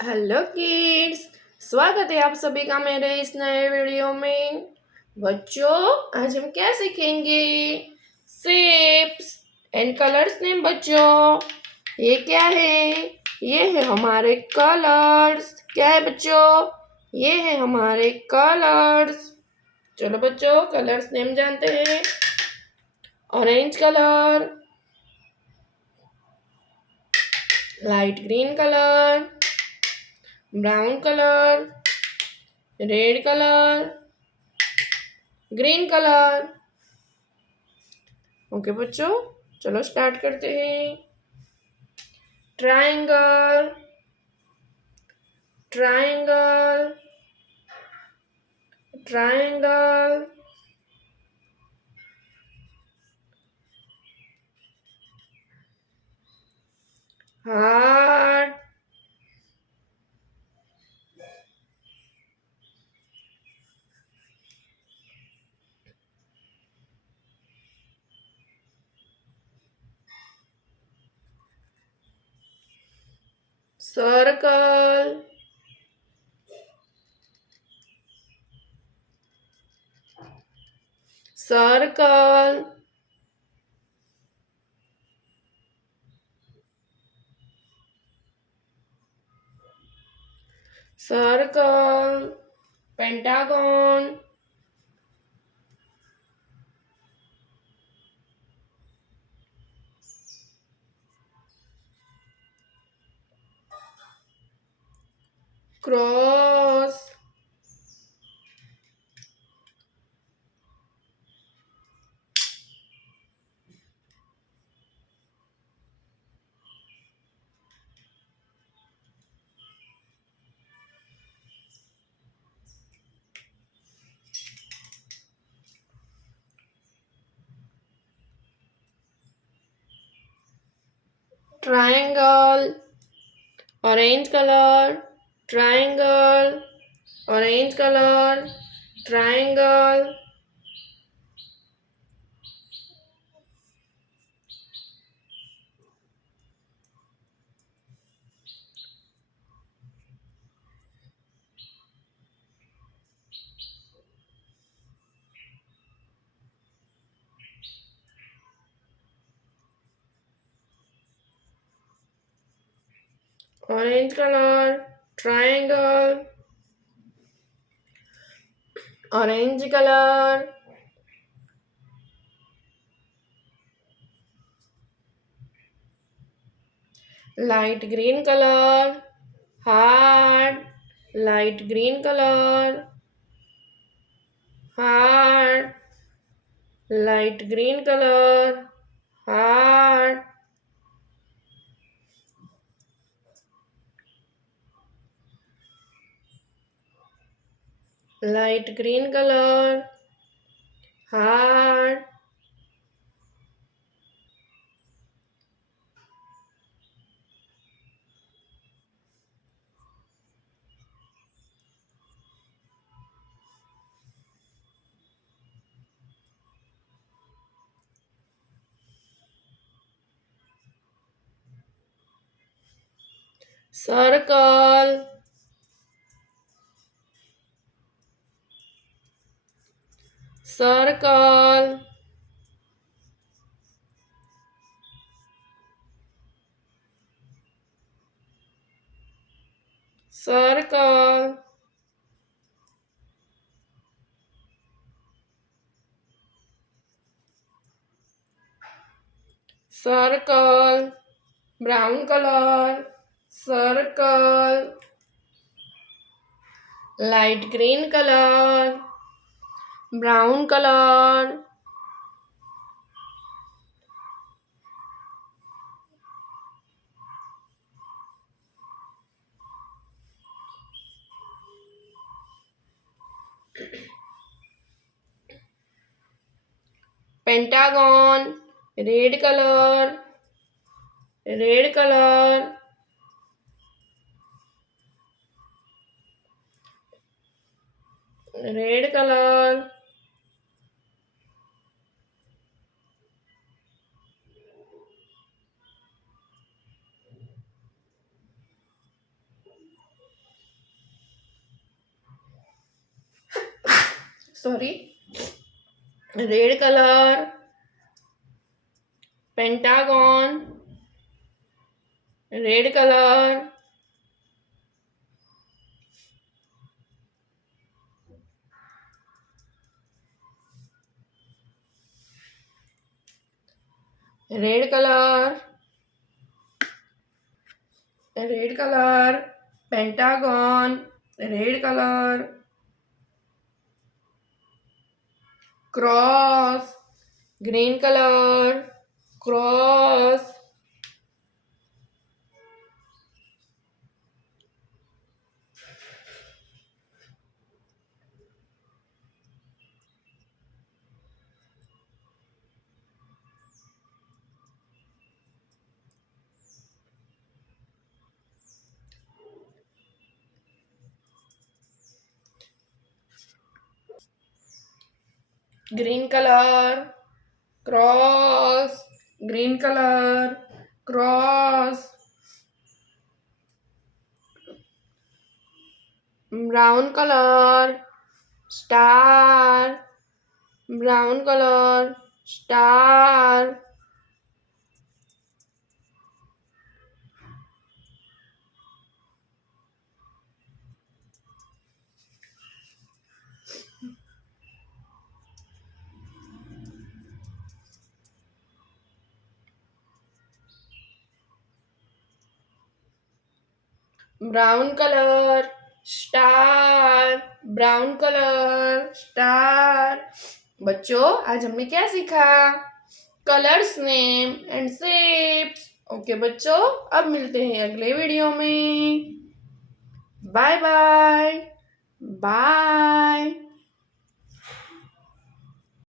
Hello kids. स्वागत है आप सभी का मेरे इस नए वीडियो में। बच्चों, आज हम क्या सीखेंगे? Shapes and colours name. बच्चों, ये क्या है? ये है हमारे कलर्स। क्या है बच्चों? ये है हमारे कलर्स। चलो बच्चों, कलर्स नेम जानते हैं। Orange colour, light green colour, brown colour, red colour, green colour. Okay बच्चों, चलो स्टार्ट करते हैं। Triangle, triangle, triangle, heart, circle, circle, circle, pentagon, cross, triangle, orange color, triangle, orange color, triangle, orange color, triangle, orange color, light green color, heart, light green color, heart, light green color, heart, light green color, heart, circle, circle, circle, circle, brown color, circle, light green color, brown color, pentagon, red color, red color, red color, sorry, red colour, pentagon, red colour, red colour, red colour, pentagon, red colour, cross, green colour, cross, green colour, cross, green colour, cross, brown colour, star, brown colour, star, brown colour, star, brown colour, star. बच्चों, आज हमने क्या सीखा? Colours, name and shapes. Okay बच्चों, अब मिलते हैं अगले वीडियो में। Bye bye bye.